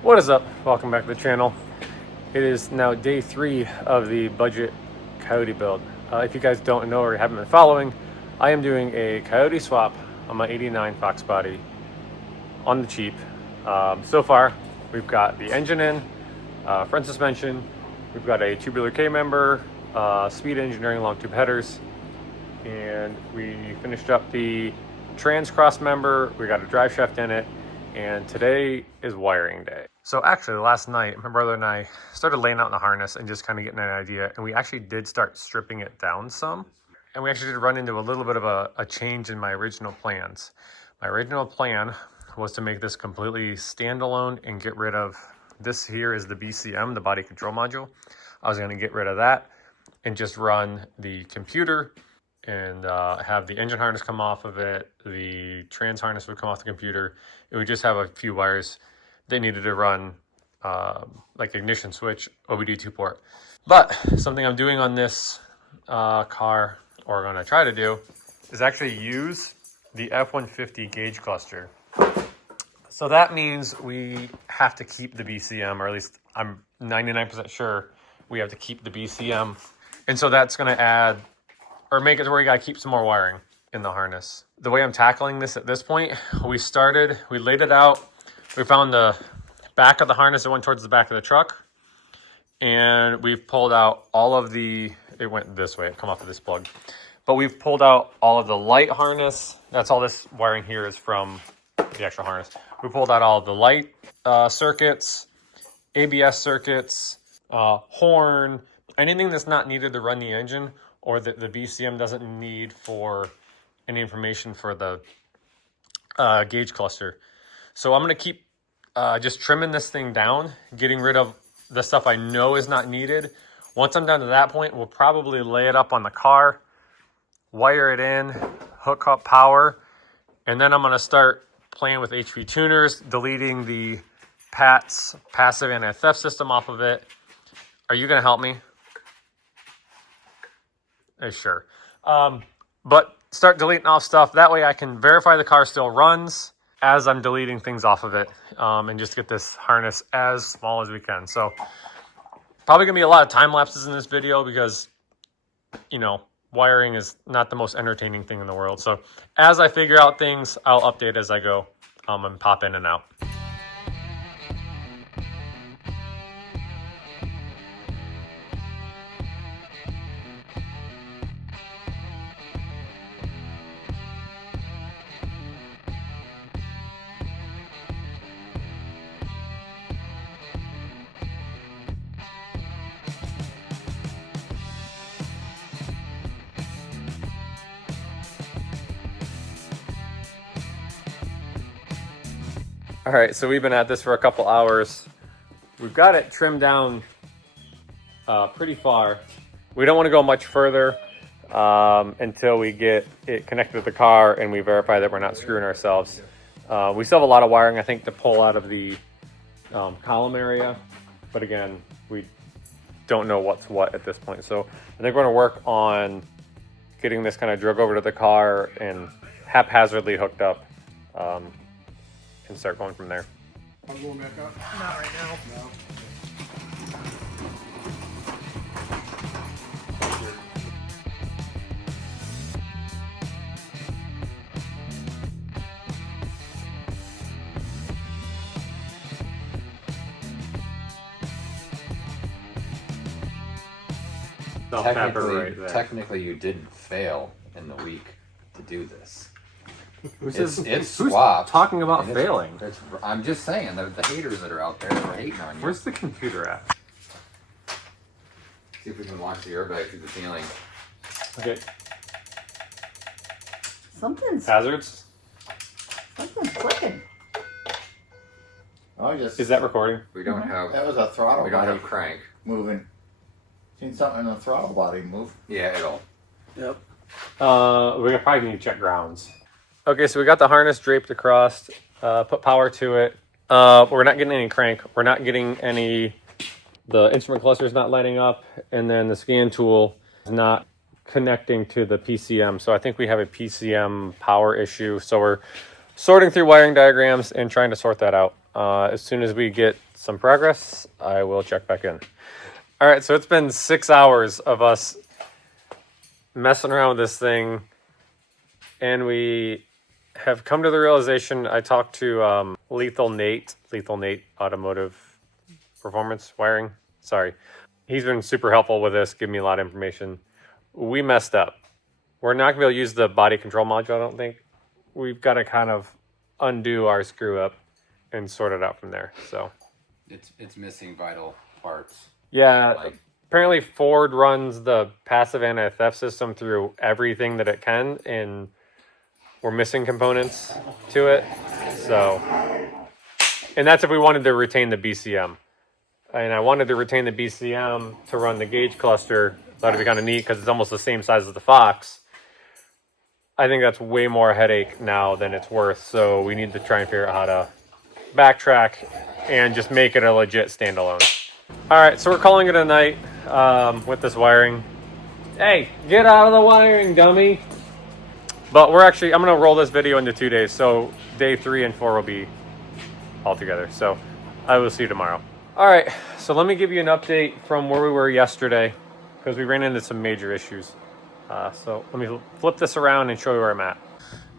What is up? Welcome back to the channel. It is now day 3 of the Budget Coyote build. If you guys don't know or haven't been following, I am doing a Coyote swap on my 89 Foxbody on the cheap. So far, we've got the engine in, front suspension, we've got a tubular K-member, speed engineering long tube headers, and we finished up the trans cross member. We got a drive shaft in it, and today is wiring day. So actually last night, my brother and I started laying out the harness and just kind of getting an idea, and we actually did start stripping it down some, and we actually did run into a little bit of a change in my original plans. My original plan was to make this completely standalone and get rid of this. Here is the BCM, the body control module. I was going to get rid of that and just run the computer and have the engine harness come off of it. The trans harness would come off the computer. It would just have a few wires they needed to run, like ignition switch, OBD2 port. But something I'm doing on this car, or going to try to do, is actually use the F-150 gauge cluster. So that means we have to keep the BCM, or at least I'm 99% sure we have to keep the BCM. And so that's going to add, or make it to where you got to keep some more wiring in the harness. The way I'm tackling this at this point, we laid it out. We found the back of the harness that went towards the back of the truck. And we've pulled out all of it went this way, it come off of this plug. But we've pulled out all of the light harness. That's all this wiring here is from the actual harness. We pulled out all of the light circuits, ABS circuits, horn, anything that's not needed to run the engine, or that the BCM doesn't need for any information for the gauge cluster. So I'm going to keep just trimming this thing down, getting rid of the stuff I know is not needed. Once I'm done to that point, we'll probably lay it up on the car, wire it in, hook up power, and then I'm going to start playing with HP tuners, deleting the PATS, passive anti-theft system, off of it. Are you going to help me? Sure. But start deleting off stuff. That way I can verify the car still runs as I'm deleting things off of it, and just get this harness as small as we can. So probably going to be a lot of time lapses in this video because, you know, wiring is not the most entertaining thing in the world. So as I figure out things, I'll update as I go, and pop in and out. All right, so we've been at this for a couple hours. We've got it trimmed down pretty far. We don't want to go much further until we get it connected to the car and we verify that we're not screwing ourselves. We still have a lot of wiring, I think, to pull out of the column area. But again, we don't know what's what at this point. So I think we're going to work on getting this kind of drug over to the car and haphazardly hooked up. And start going from there. I'm going back up. Not right now. No. Technically, you didn't fail in the week to do this. It's who's swapped. Talking about failing? I'm just saying, the haters that are out there are hating on you. Where's the computer at? See if we can launch the airbag through the ceiling. Okay. Something's Hazards? clicking. Oh, just Is that recording? We don't have. that was a throttle We don't body have crank. moving. Seen something in the throttle body move. Yeah, it'll. Yep. We probably need to check grounds. Okay, so we got the harness draped across, put power to it. We're not getting any crank. We're not getting any, the instrument cluster is not lighting up, and then the scan tool is not connecting to the PCM. So I think we have a PCM power issue. So we're sorting through wiring diagrams and trying to sort that out. As soon as we get some progress, I will check back in. All right, so it's been 6 hours of us messing around with this thing, and we have come to the realization. I talked to Lethal Nate Automotive Performance Wiring. Sorry. He's been super helpful with this, giving me a lot of information. We messed up. We're not going to be able to use the body control module, I don't think. We've got to kind of undo our screw up and sort it out from there. So it's missing vital parts. yeah, Like, apparently Ford runs the passive anti-theft system through everything that it can, and we're missing components to it. So, and that's if we wanted to retain the BCM. And I wanted to retain the BCM to run the gauge cluster. Thought it'd be kind of neat because it's almost the same size as the Fox. I think that's way more headache now than it's worth. So we need to try and figure out how to backtrack and just make it a legit standalone. All right, so we're calling it a night with this wiring. Hey, get out of the wiring, dummy. But I'm going to roll this video into 2 days. So day 3 and 4 will be all together. So I will see you tomorrow. All right, so let me give you an update from where we were yesterday because we ran into some major issues. So let me flip this around and show you where I'm at.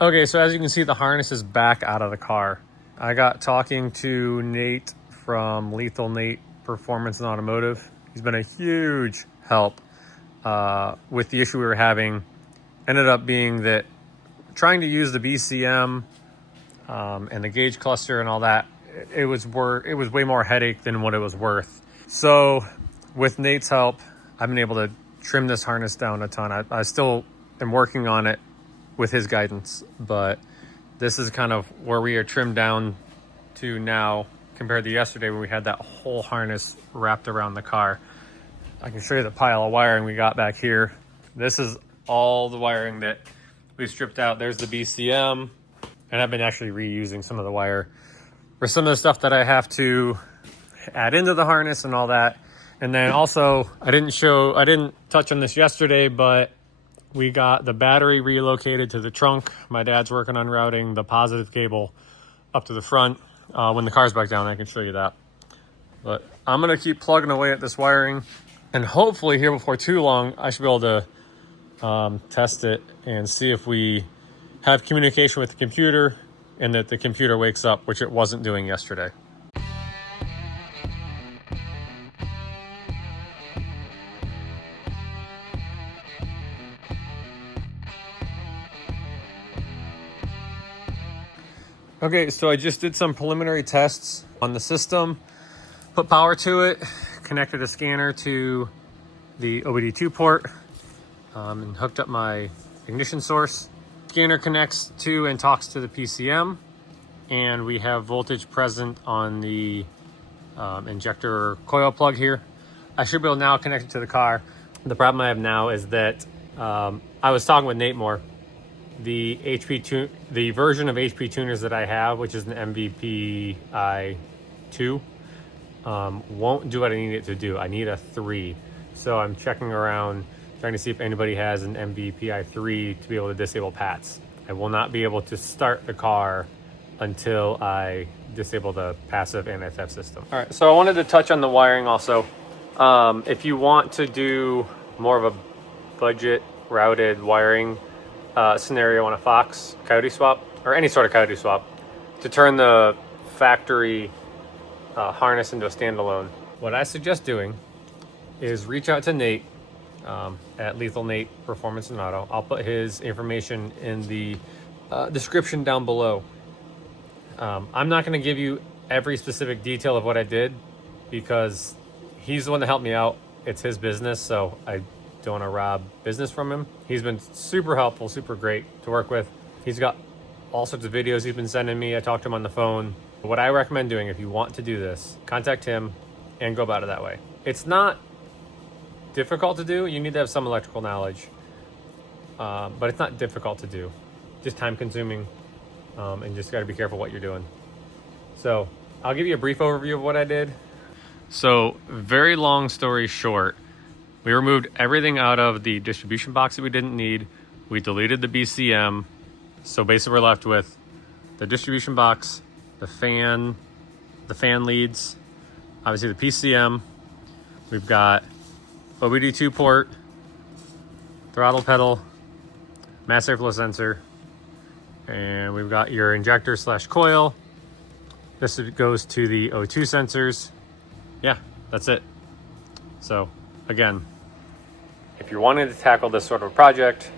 Okay, so as you can see, the harness is back out of the car. I got talking to Nate from Lethal Nate Performance and Automotive. He's been a huge help with the issue we were having. Ended up being that trying to use the BCM and the gauge cluster and all that, it was way more headache than what it was worth. So with Nate's help, I've been able to trim this harness down a ton. I still am working on it with his guidance, but this is kind of where we are trimmed down to now compared to yesterday when we had that whole harness wrapped around the car. I can show you the pile of wiring we got back here. This is all the wiring that we stripped out. There's the BCM, and I've been actually reusing some of the wire for some of the stuff that I have to add into the harness and all that. And then also, I didn't touch on this yesterday, but we got the battery relocated to the trunk. My dad's working on routing the positive cable up to the front. When the car's back down, I can show you that. But I'm gonna keep plugging away at this wiring, and hopefully here before too long, I should be able to test it and see if we have communication with the computer and that the computer wakes up, which it wasn't doing yesterday. Okay, so I just did some preliminary tests on the system, put power to it, connected a scanner to the OBD2 port, and hooked up my ignition source. Scanner connects to and talks to the PCM, and we have voltage present on the injector coil plug here. I should be able to now connect it to the car. The problem I have now is that I was talking with Nate more. The version of HP tuners that I have, which is an MVP i2, won't do what I need it to do. I need a 3. So I'm checking around, trying to see if anybody has an MVP i3 to be able to disable PATs. I will not be able to start the car until I disable the passive anti-theft system. All right, so I wanted to touch on the wiring also. If you want to do more of a budget routed wiring scenario on a Fox Coyote Swap, or any sort of Coyote Swap, to turn the factory harness into a standalone, what I suggest doing is reach out to Nate at Lethal Nate Performance and Auto. I'll put his information in the description down below. I'm not going to give you every specific detail of what I did because he's the one that helped me out. It's his business, so I don't want to rob business from him. He's been super helpful, super great to work with. He's got all sorts of videos he's been sending me. I talked to him on the phone. What I recommend doing if you want to do this, contact him and go about it that way. It's not difficult to do. You need to have some electrical knowledge, but it's not difficult to do. Just time consuming, and just got to be careful what you're doing. So I'll give you a brief overview of what I did. So very long story short, we removed everything out of the distribution box that we didn't need. We deleted the BCM. So basically we're left with the distribution box, the fan, the fan leads, obviously the PCM. We've got OBD2 port, throttle pedal, mass airflow sensor, and we've got your injector slash coil. This goes to the O2 sensors. Yeah, that's it. So again, if you're wanting to tackle this sort of project,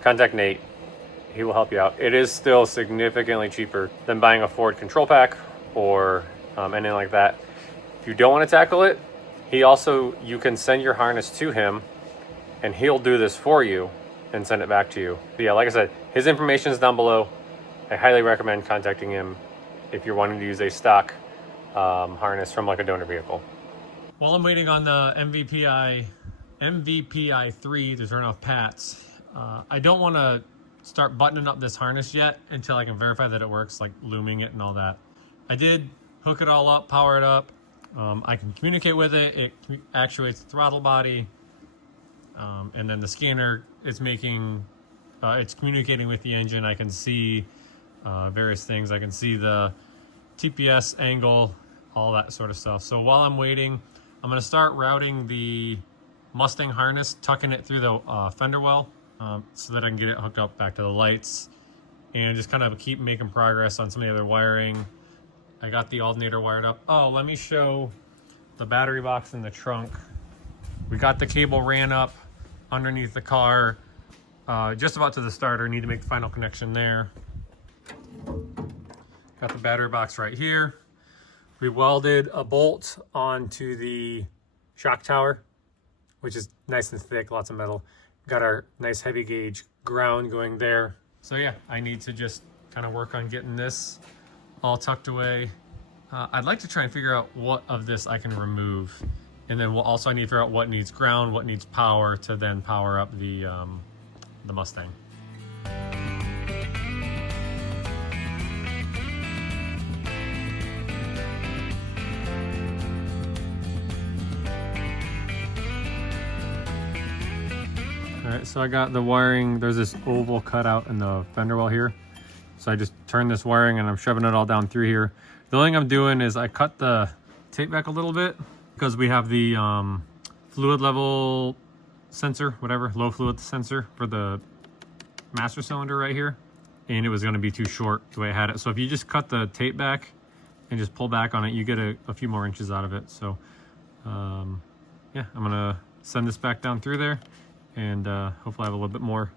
contact Nate. He will help you out. It is still significantly cheaper than buying a Ford control pack or anything like that. If you don't want to tackle it, you can send your harness to him and he'll do this for you and send it back to you. But yeah, like I said, his information is down below. I highly recommend contacting him if you're wanting to use a stock harness from like a donor vehicle. While I'm waiting on the MVPI 3 to turn off PATs, I don't want to start buttoning up this harness yet until I can verify that it works, like looming it and all that. I did hook it all up, power it up. I can communicate with it. It actuates the throttle body. And then the scanner is it's communicating with the engine. I can see various things. I can see the TPS angle, all that sort of stuff. So while I'm waiting, I'm gonna start routing the Mustang harness, tucking it through the fender well, so that I can get it hooked up back to the lights and just kind of keep making progress on some of the other wiring. I got the alternator wired up. Oh, let me show the battery box in the trunk. We got the cable ran up underneath the car, just about to the starter. Need to make the final connection there. Got the battery box right here. We welded a bolt onto the shock tower, which is nice and thick, lots of metal. Got our nice heavy gauge ground going there. So yeah, I need to just kind of work on getting this all tucked away. I'd like to try and figure out what of this I can remove. And then we'll also need to figure out what needs ground, what needs power to then power up the Mustang. All right, so I got the wiring. There's this oval cutout in the fender well here. So I just turn this wiring and I'm shoving it all down through here. The only thing I'm doing is I cut the tape back a little bit because we have the fluid level sensor, whatever, low fluid sensor for the master cylinder right here. And it was gonna be too short the way I had it. So if you just cut the tape back and just pull back on it, you get a few more inches out of it. So yeah, I'm gonna send this back down through there and hopefully I have a little bit more.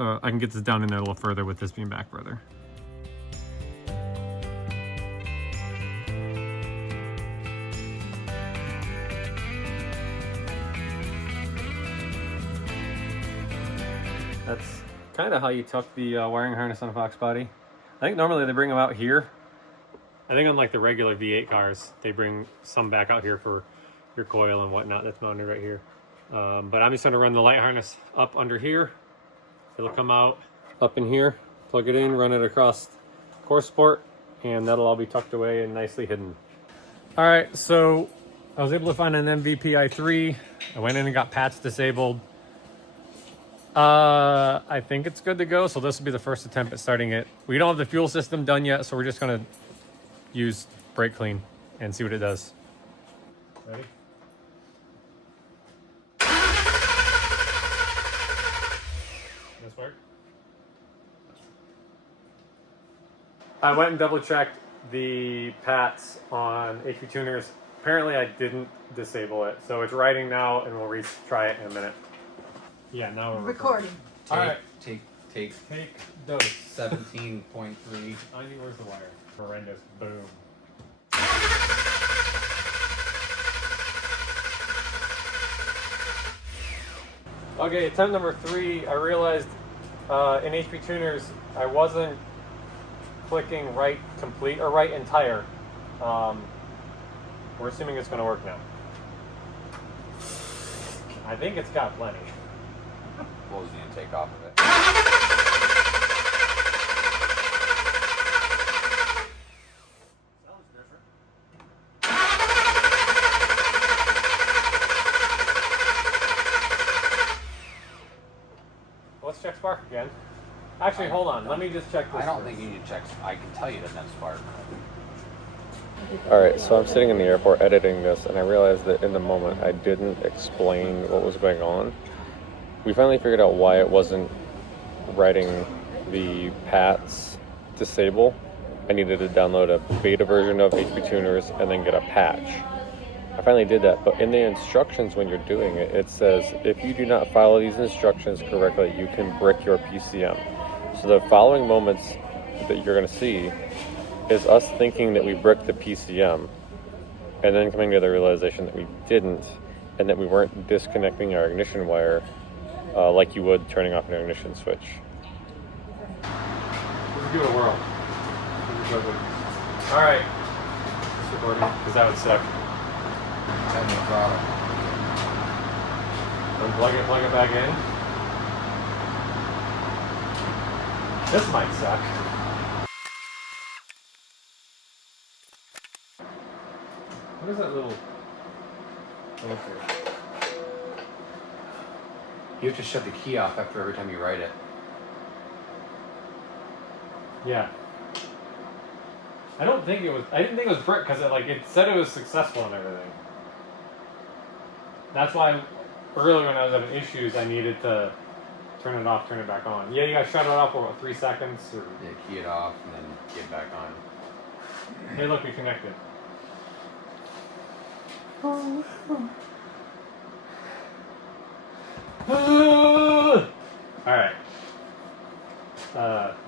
I can get this down in there a little further with this being back further. That's kind of how you tuck the wiring harness on a Foxbody. I think normally they bring them out here. I think on like the regular V8 cars, they bring some back out here for your coil and whatnot that's mounted right here. But I'm just going to run the light harness up under here. It'll come out up in here, plug it in, run it across core support, and that'll all be tucked away and nicely hidden. All right, so I was able to find an MVPI 3. I went in and got PATs disabled. I think it's good to go, so this will be the first attempt at starting it. We don't have the fuel system done yet, so we're just going to use brake clean and see what it does. Ready? This work? I went and double checked the PATs on HP tuners. Apparently I didn't disable it, so it's writing now and we'll retry it in a minute. Yeah, now we're Recording. All right. Take Dose. 17.3. Ivy, where's the wire? Horrendous. Boom. Okay, attempt number 3. I realized in HP tuners I wasn't clicking right complete or right entire. We're assuming it's going to work now. I think it's got plenty. What was the intake off of it? Sounds different. Let's check spark again. Actually, hold on. Let me just check this. I don't first. think you need to check. I can tell you it doesn't have spark. Alright, so I'm sitting in the airport editing this, and I realized that in the moment I didn't explain what was going on. We finally figured out why it wasn't writing the PATs disable. I needed to download a beta version of HP Tuners and then get a patch. I finally did that, but in the instructions when you're doing it, it says if you do not follow these instructions correctly, you can brick your PCM. So the following moments that you're going to see is us thinking that we bricked the PCM and then coming to the realization that we didn't and that we weren't disconnecting our ignition wire like you would turning off an ignition switch. Let's give it a whirl. Alright. It's recording because that would suck. Turn the throttle. Unplug it, plug it back in. This might suck. What is that little? You have to shut the key off after every time you write it. Yeah. I didn't think it was brick because it said it was successful and everything. That's why earlier when I was having issues, I needed to turn it off, turn it back on. Yeah, you gotta shut it off for what, 3 seconds? Or... Yeah, key it off and then get it back on. Hey, look, we connected. Alright.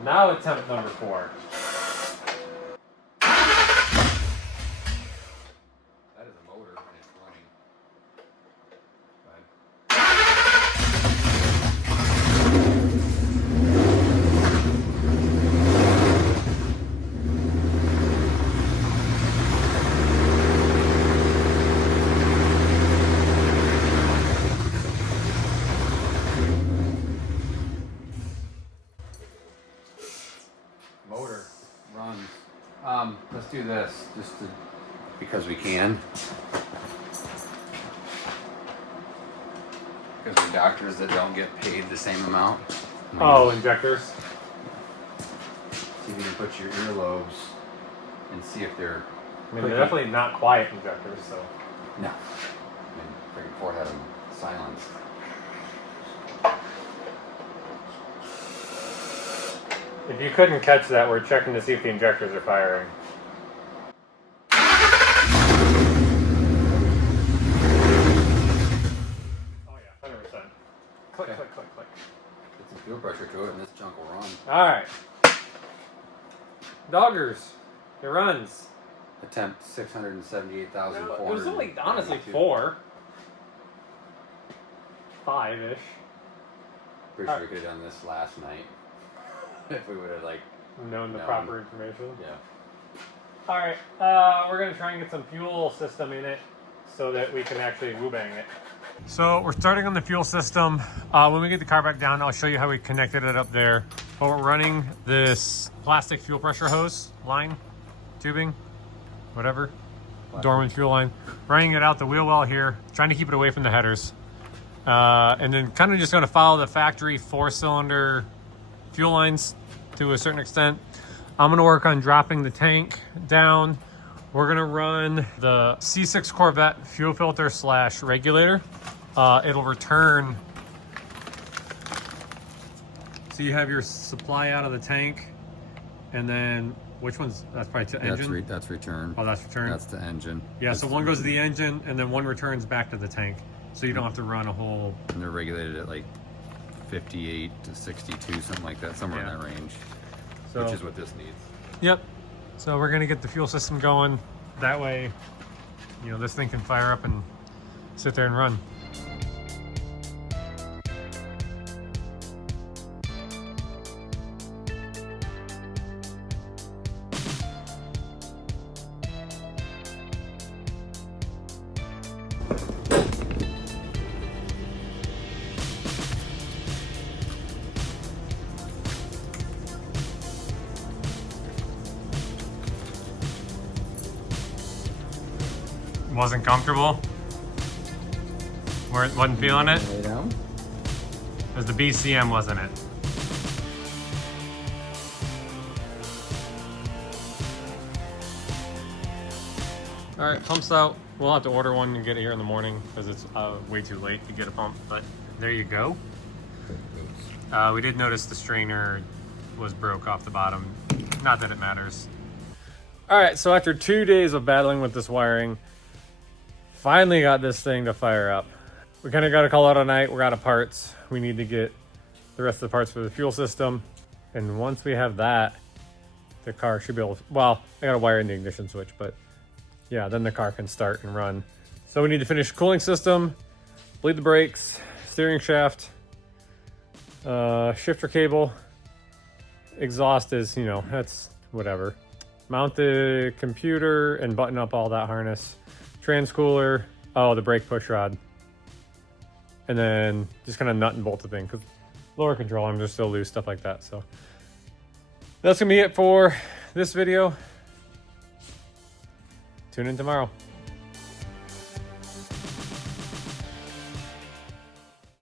Now attempt number 4. That is a motor when it's running. Motor runs. Let's do this because we can. Because we're doctors that don't get paid the same amount. Oh, injectors. See if you can put your earlobes and see if they're. I mean, they're definitely not quiet injectors, so. No. I mean, freaking Ford had them silenced. If you couldn't catch that, we're checking to see if the injectors are firing. Oh yeah, 100%. Click, Okay. click, click, click. Get some fuel pressure to it and this junk will run. Alright. Doggers. It runs. Attempt 678,400. It was only, honestly, 4. 5-ish. Pretty sure we could have done this last night. If we would have, Known the proper information. Yeah. Alright, we're going to try and get some fuel system in it so that we can actually woo-bang it. So we're starting on the fuel system. When we get the car back down, I'll show you how we connected it up there. But we're running this plastic fuel pressure hose line, tubing, whatever, dormant fuel line. Running it out the wheel well here, trying to keep it away from the headers. And then kind of just going to follow the factory 4-cylinder fuel lines to a certain extent. I'm going to work on dropping the tank down. We're going to run the C6 Corvette fuel filter / regulator. It'll return. So you have your supply out of the tank, and then which one's, that's probably to engine? That's return. Oh, that's return? That's the engine. Yeah, so one goes to the engine, and then one returns back to the tank. So you don't have to run a whole... And they're regulated at 58 to 62, something like that, somewhere in that range, So, which is what this needs. Yep. So we're gonna get the fuel system going. That way, this thing can fire up and sit there and run. Wasn't comfortable? Wasn't feeling it? Lay down. Because the BCM wasn't it. All right, pump's out. We'll have to order one and get it here in the morning because it's way too late to get a pump, but there you go. We did notice the strainer was broke off the bottom. Not that it matters. All right, so after 2 days of battling with this wiring, finally got this thing to fire up. We kind of got to call out a night. We're out of parts. We need to get the rest of the parts for the fuel system. And once we have that, the car should be able to, well, I got to wire in the ignition switch, but yeah, then the car can start and run. So we need to finish cooling system, bleed the brakes, steering shaft, shifter cable, exhaust is, you know, that's whatever. Mount the computer and button up all that harness. Transcooler, oh, the brake push rod. And then just kind of nut and bolt the thing because lower control arms are still loose, stuff like that. So that's gonna be it for this video. Tune in tomorrow.